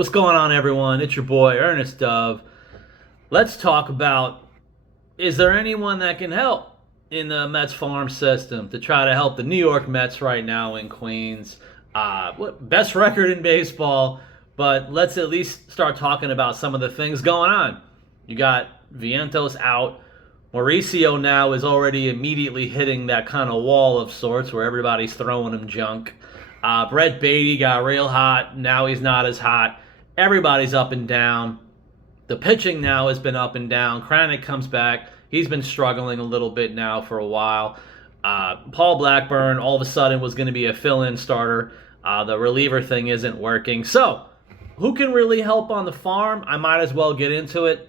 what's going on, everyone? It's your boy, Ernest Dove. Let's talk about, is there anyone that can help in the Mets farm system to try to help the New York Mets right now in Queens? Best record in baseball, but let's at least start talking about some of the things going on. You got Vientos out. Mauricio now is already immediately hitting that kind of wall of sorts where everybody's throwing him junk. Brett Beatty got real hot. Now he's not as hot. Everybody's up and down. The pitching now has been up and down. Kranick comes back. He's been struggling a little bit now for a while. Paul Blackburn all of a sudden was going to be a fill-in starter. The reliever thing isn't working. So, who can really help on the farm? I might as well get into it.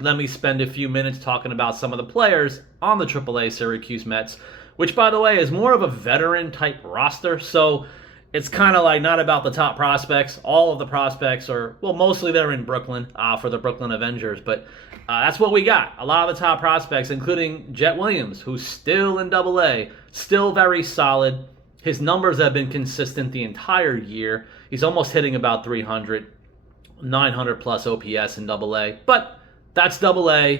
Let me spend a few minutes talking about some of the players on the AAA Syracuse Mets, which, by the way, is more of a veteran-type roster. So it's kind of like not about the top prospects. All of the prospects are, well, mostly they're in Brooklyn for the Brooklyn Avengers. But that's what we got. A lot of the top prospects, including Jet Williams, who's still in AA, still very solid. His numbers have been consistent the entire year. He's almost hitting about 300, 900 plus OPS in AA. But that's AA.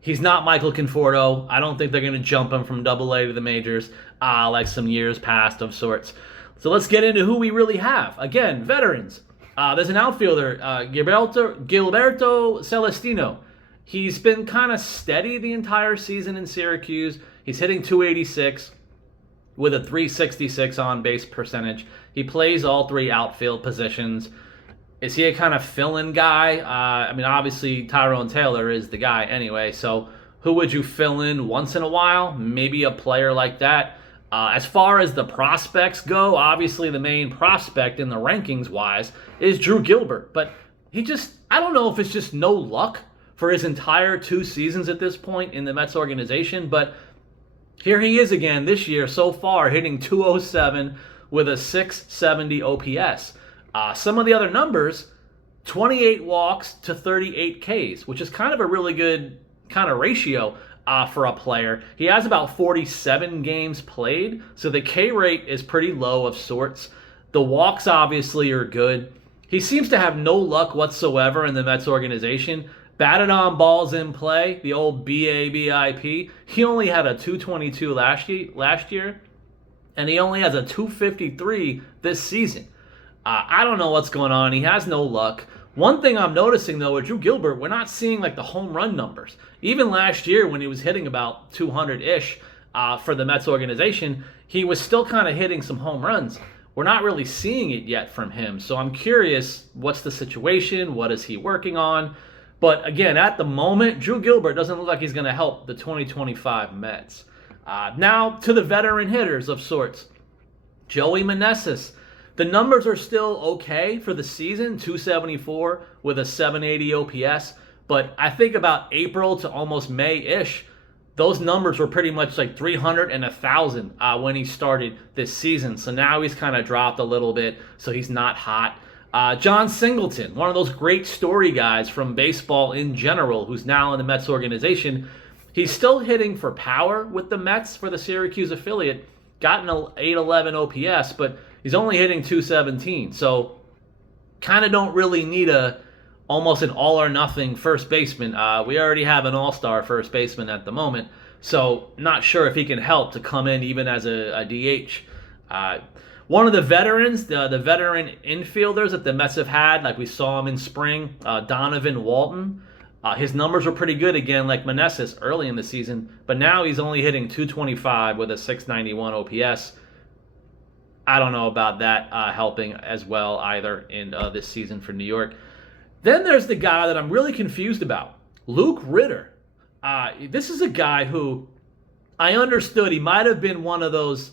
He's not Michael Conforto. I don't think they're going to jump him from AA to the majors like some years past of sorts. So let's get into who we really have. Again, veterans. There's an outfielder, Gilberto Celestino. He's been kind of steady the entire season in Syracuse. He's hitting 286 with a 366 on-base percentage. He plays all three outfield positions. Is he a kind of fill-in guy? Obviously, Tyrone Taylor is the guy anyway, so who would you fill in once in a while? Maybe a player like that. As far as the prospects go, obviously the main prospect in the rankings-wise is Drew Gilbert, but I don't know if it's just no luck for his entire 2 seasons at this point in the Mets organization, but here he is again this year so far, hitting 207 with a 670 OPS. Some of the other numbers, 28 walks to 38 Ks, which is kind of a really good kind of ratio for a player. He has about 47 games played, so the K rate is pretty low of sorts. The walks obviously are good. He seems to have no luck whatsoever in the Mets organization. Batted on balls in play, the old BABIP. He only had a 222 last year, and he only has a 253 this season. I don't know what's going on. He has no luck. One thing I'm noticing, though, with Drew Gilbert, we're not seeing like the home run numbers. Even last year when he was hitting about 200-ish for the Mets organization, he was still kind of hitting some home runs. We're not really seeing it yet from him. So I'm curious, what's the situation? What is he working on? But again, at the moment, Drew Gilbert doesn't look like he's going to help the 2025 Mets. Now to the veteran hitters of sorts. Joey Meneses. The numbers are still okay for the season, 274 with a 780 OPS. But I think about April to almost May-ish, those numbers were pretty much like 300 and 1,000 when he started this season. So now he's kind of dropped a little bit, so he's not hot. John Singleton, one of those great story guys from baseball in general, who's now in the Mets organization. He's still hitting for power with the Mets for the Syracuse affiliate. Got an 811 OPS, but he's only hitting 217. So kind of don't really need almost an all-or-nothing first baseman. We already have an all-star first baseman at the moment. So not sure if he can help to come in even as a DH. One of the veterans, the veteran infielders that the Mets have had, like we saw him in spring, Donovan Walton. His numbers were pretty good again, like Meneses early in the season, but now he's only hitting 225 with a 691 OPS. I don't know about that helping as well either in this season for New York. Then there's the guy that I'm really confused about, Luke Ritter. This is a guy who I understood he might have been one of those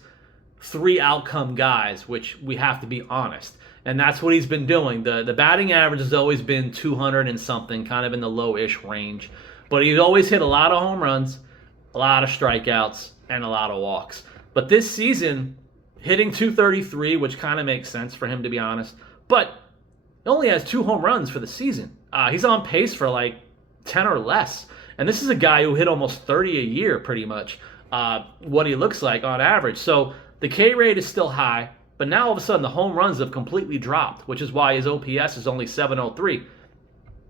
3 outcome guys, which we have to be honest. And that's what he's been doing. The batting average has always been 200 and something, kind of in the low-ish range. But he's always hit a lot of home runs, a lot of strikeouts, and a lot of walks. But this season, hitting 233, which kind of makes sense for him, to be honest. But he only has 2 home runs for the season. He's on pace for like 10 or less. And this is a guy who hit almost 30 a year, pretty much, what he looks like on average. So the K rate is still high, but now all of a sudden the home runs have completely dropped, which is why his OPS is only 703.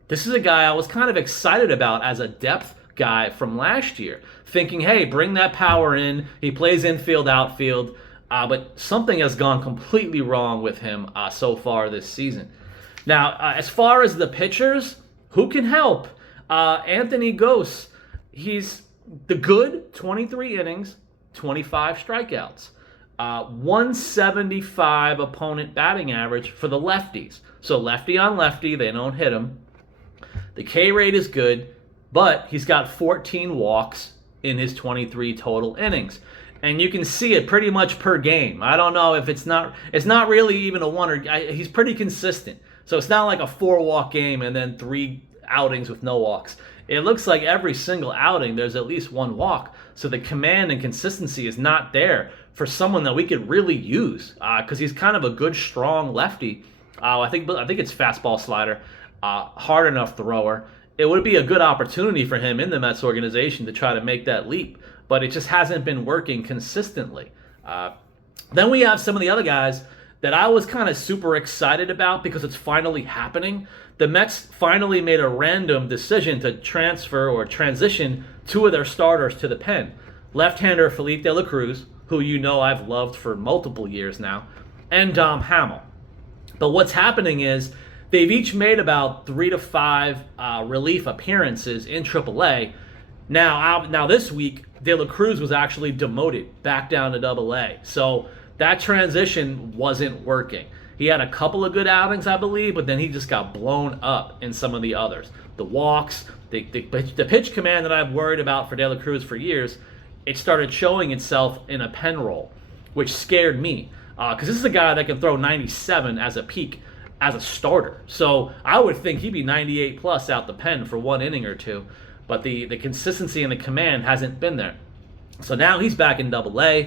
This is a guy I was kind of excited about as a depth guy from last year, thinking, hey, bring that power in. He plays infield, outfield, but something has gone completely wrong with him so far this season. Now, as far as the pitchers, who can help? Anthony Gose, he's the good 23 innings, 25 strikeouts, 175 opponent batting average for the lefties. So lefty on lefty, they don't hit him. The K rate is good, but he's got 14 walks in his 23 total innings. And you can see it pretty much per game. I don't know if it's not really even a one, or he's pretty consistent. So it's not like a 4-walk game and then 3 outings with no walks. It looks like every single outing there's at least 1 walk. So the command and consistency is not there for someone that we could really use, because he's kind of a good, strong lefty. I think it's fastball slider. Hard enough thrower. It would be a good opportunity for him in the Mets organization to try to make that leap, but it just hasn't been working consistently. Then we have some of the other guys that I was kind of super excited about because it's finally happening. The Mets finally made a random decision to transfer or transition 2 of their starters to the pen. Left-hander Felipe De La Cruz, who you know I've loved for multiple years now, and Dom Hamel. But what's happening is they've each made about 3 to 5 relief appearances in AAA. Now this week, De La Cruz was actually demoted back down to AA. So that transition wasn't working. He had a couple of good outings, I believe, but then he just got blown up in some of the others. The walks, the pitch command that I've worried about for De La Cruz for years, it started showing itself in a pen roll, which scared me. Because this is a guy that can throw 97 as a peak as a starter. So I would think he'd be 98 plus out the pen for 1 inning or 2. But the consistency and the command hasn't been there. So now he's back in AA.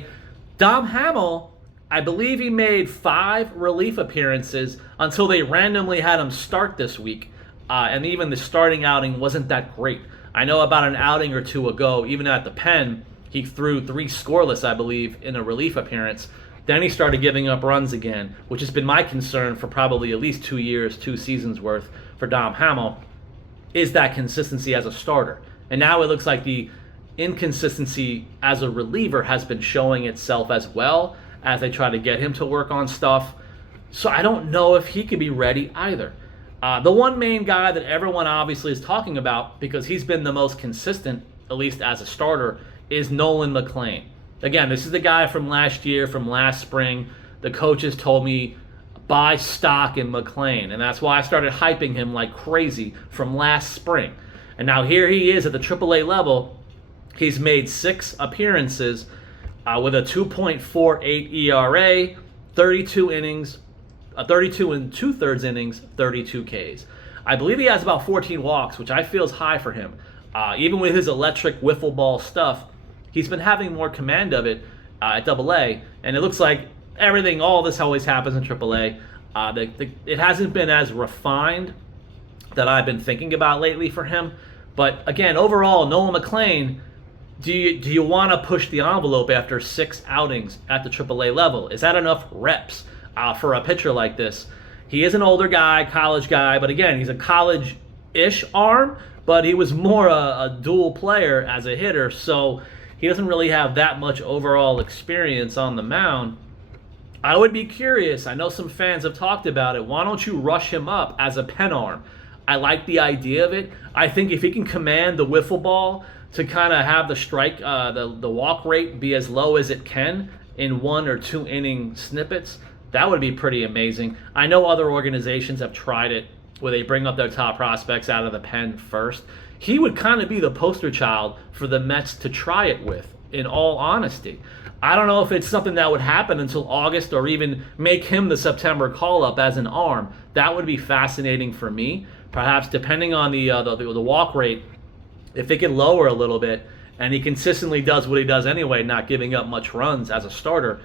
Dom Hamel, I believe he made 5 relief appearances until they randomly had him start this week. And even the starting outing wasn't that great. I know about an outing or 2 ago, even at the pen, he threw 3 scoreless, I believe, in a relief appearance. Then he started giving up runs again, which has been my concern for probably at least 2 years, 2 seasons worth for Dom Hamel, is that consistency as a starter. And now it looks like the inconsistency as a reliever has been showing itself as well as they try to get him to work on stuff. So I don't know if he could be ready either. The one main guy that everyone obviously is talking about, because he's been the most consistent, at least as a starter, is Nolan McLean. Again, this is the guy from last year, from last spring. The coaches told me, buy stock in McLean, and that's why I started hyping him like crazy from last spring. And now here he is at the AAA level. He's made 6 appearances with a 2.48 ERA, 32 innings, 32 and 2/3 innings, 32 Ks. I believe he has about 14 walks, which I feel is high for him. Even with his electric wiffle ball stuff, he's been having more command of it at AA, and it looks like all this always happens in AAA. It hasn't been as refined that I've been thinking about lately for him. But again, overall, Nolan McLean, do you want to push the envelope after 6 outings at the AAA level? Is that enough reps for a pitcher like this? He is an older guy, college guy, but again, he's a college-ish arm, but he was more a dual player as a hitter, so he doesn't really have that much overall experience on the mound. I would be curious. I know some fans have talked about it. Why don't you rush him up as a pen arm? I like the idea of it. I think if he can command the wiffle ball to kind of have the strike, the walk rate be as low as it can in 1 or 2 inning snippets, that would be pretty amazing. I know other organizations have tried it where they bring up their top prospects out of the pen first. He would kind of be the poster child for the Mets to try it with, in all honesty. I don't know if it's something that would happen until August or even make him the September call-up as an arm. That would be fascinating for me. Perhaps depending on the walk rate, if it can lower a little bit and he consistently does what he does anyway, not giving up much runs as a starter,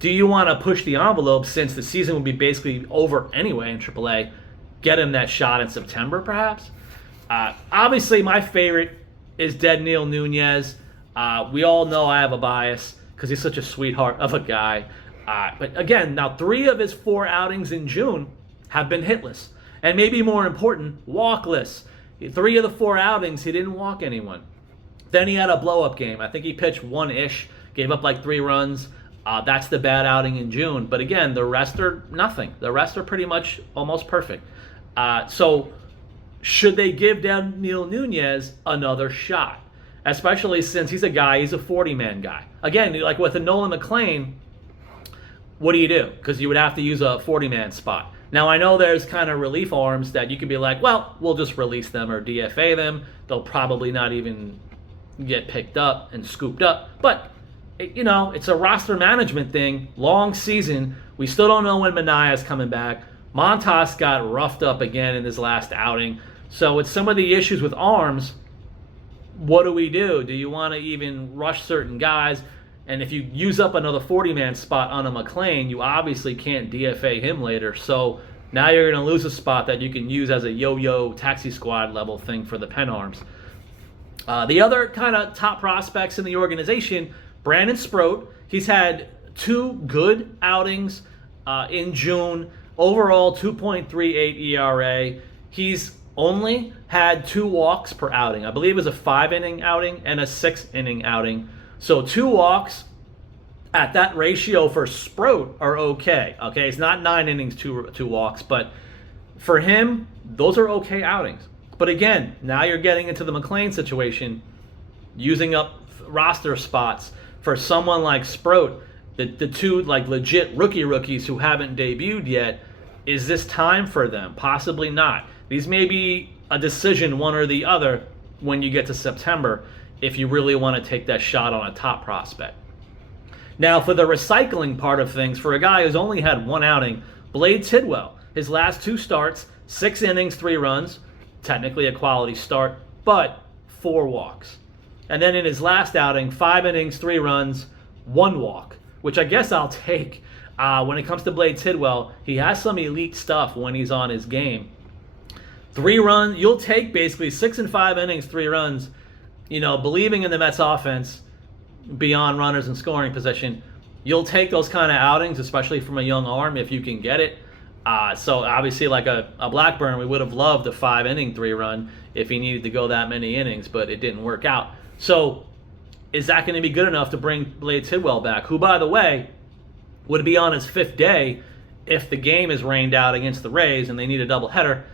do you want to push the envelope since the season will be basically over anyway in AAA, get him that shot in September perhaps? Obviously, my favorite is Dead Neil Nunez. We all know I have a bias because he's such a sweetheart of a guy. But again, now 3 of his 4 outings in June have been hitless. And maybe more important, walkless. 3 of the 4 outings, he didn't walk anyone. Then he had a blow-up game. I think he pitched 1-ish, gave up like 3 runs. That's the bad outing in June. But again, the rest are nothing. The rest are pretty much almost perfect. So should they give Daniel Nunez another shot? Especially since he's a 40-man guy. Again, like with a Nolan McLean, what do you do? Because you would have to use a 40-man spot. Now, I know there's kind of relief arms that you could be like, well, we'll just release them or DFA them. They'll probably not even get picked up and scooped up. But, it's a roster management thing. Long season. We still don't know when Manaea's coming back. Montas got roughed up again in his last outing. So with some of the issues with arms, what do we do? Do you want to even rush certain guys? And if you use up another 40-man spot on a McLean, you obviously can't DFA him later. So now you're going to lose a spot that you can use as a yo-yo taxi squad level thing for the pen arms. The other kind of top prospects in the organization, Brandon Sproat. He's had 2 good outings in June. Overall, 2.38 ERA. He's only had 2 walks per outing. I believe it was a 5-inning outing and a 6-inning outing. So 2 walks at that ratio for Sproat are okay. Okay, it's not 9 innings, 2 walks, but for him, those are okay outings. But again, now you're getting into the McLean situation, using up roster spots for someone like Sproat, the 2 like legit rookies who haven't debuted yet. Is this time for them? Possibly not. These may be a decision, one or the other, when you get to September, if you really want to take that shot on a top prospect. Now, for the recycling part of things, for a guy who's only had 1 outing, Blade Tidwell, his last 2 starts, 6 innings, 3 runs, technically a quality start, but 4 walks. And then in his last outing, 5 innings, 3 runs, 1 walk, which I guess I'll take. When it comes to Blade Tidwell, he has some elite stuff when he's on his game. 3 runs, you'll take basically 6 and 5 innings, 3 runs, believing in the Mets offense beyond runners in scoring position. You'll take those kind of outings, especially from a young arm, if you can get it. So obviously, like a Blackburn, we would have loved a 5-inning 3-run if he needed to go that many innings, but it didn't work out. So is that going to be good enough to bring Blade Tidwell back, who, by the way, would be on his 5th day if the game is rained out against the Rays and they need a doubleheader?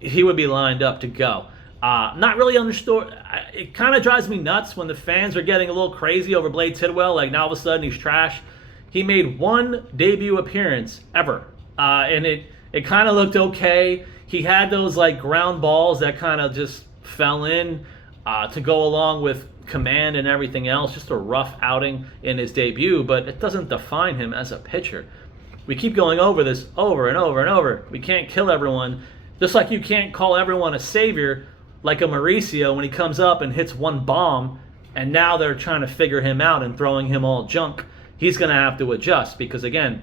He would be lined up to go. Not really understood. It kind of drives me nuts when the fans are getting a little crazy over Blade Tidwell. Like, now all of a sudden he's trash. He made 1 debut appearance ever, and it kind of looked okay. He had those like ground balls that kind of just fell in to go along with command and everything else. Just a rough outing in his debut, but it doesn't define him as a pitcher. We keep going over this over and over and over. We can't kill everyone. Just like you can't call everyone a savior like a Mauricio when he comes up and hits 1 bomb and now they're trying to figure him out and throwing him all junk. He's going to have to adjust because, again,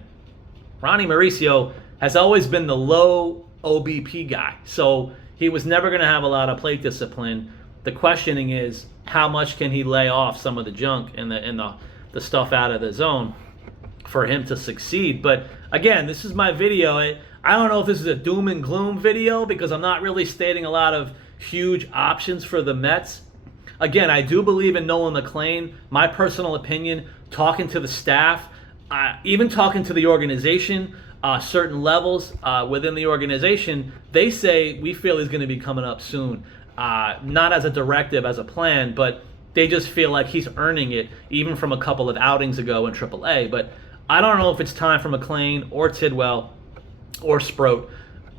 Ronnie Mauricio has always been the low OBP guy. So he was never going to have a lot of plate discipline. The questioning is, how much can he lay off some of the junk and the stuff out of the zone for him to succeed? But again, this is my video. I don't know if this is a doom and gloom video because I'm not really stating a lot of huge options for the Mets. Again, I do believe in Nolan McLean. My personal opinion, talking to the staff, even talking to the organization, certain levels within the organization, they say we feel he's going to be coming up soon. Not as a directive, as a plan, but they just feel like he's earning it, even from a couple of outings ago in AAA. But I don't know if it's time for McLean or Tidwell or Sproat.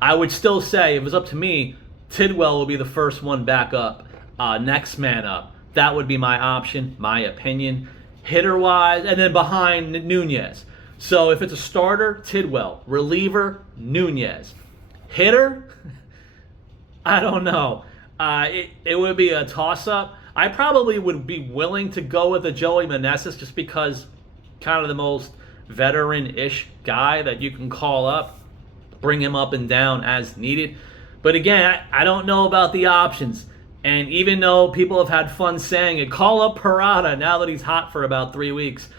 I would still say, if it was up to me, Tidwell will be the first one back up, next man up. That would be my option, my opinion, hitter-wise, and then behind Nunez. So if it's a starter, Tidwell. Reliever, Nunez. Hitter, I don't know. It would be a toss-up. I probably would be willing to go with a Joey Meneses just because kind of the most veteran-ish guy that you can call up, bring him up and down as needed. But again, I don't know about the options. And even though people have had fun saying it, call up Parada now that he's hot for about 3 weeks.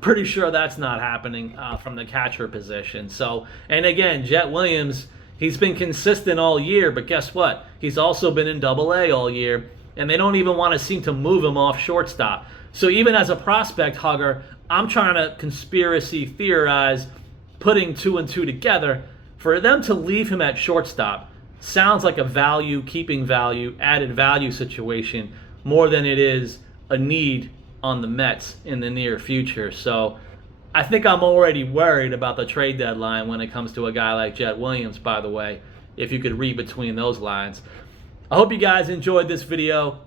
Pretty sure that's not happening from the catcher position. So, and again, Jet Williams, he's been consistent all year, but guess what? He's also been in Double-A all year, and they don't even want to seem to move him off shortstop. So even as a prospect hugger, I'm trying to conspiracy theorize, putting 2 and 2 together. For them to leave him at shortstop sounds like a value, keeping value, added value situation more than it is a need on the Mets in the near future. So I think I'm already worried about the trade deadline when it comes to a guy like Jet Williams, by the way, if you could read between those lines. I hope you guys enjoyed this video.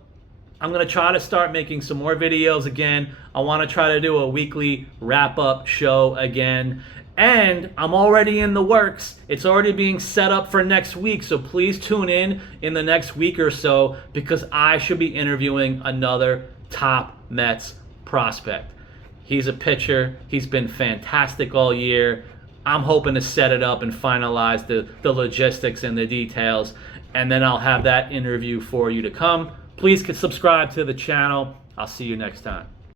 I'm going to try to start making some more videos again. I want to try to do a weekly wrap-up show again. And I'm already in the works. It's already being set up for next week. So please tune in the next week or so, because I should be interviewing another top Mets prospect. He's a pitcher. He's been fantastic all year. I'm hoping to set it up and finalize the logistics and the details. And then I'll have that interview for you to come. Please subscribe to the channel. I'll see you next time.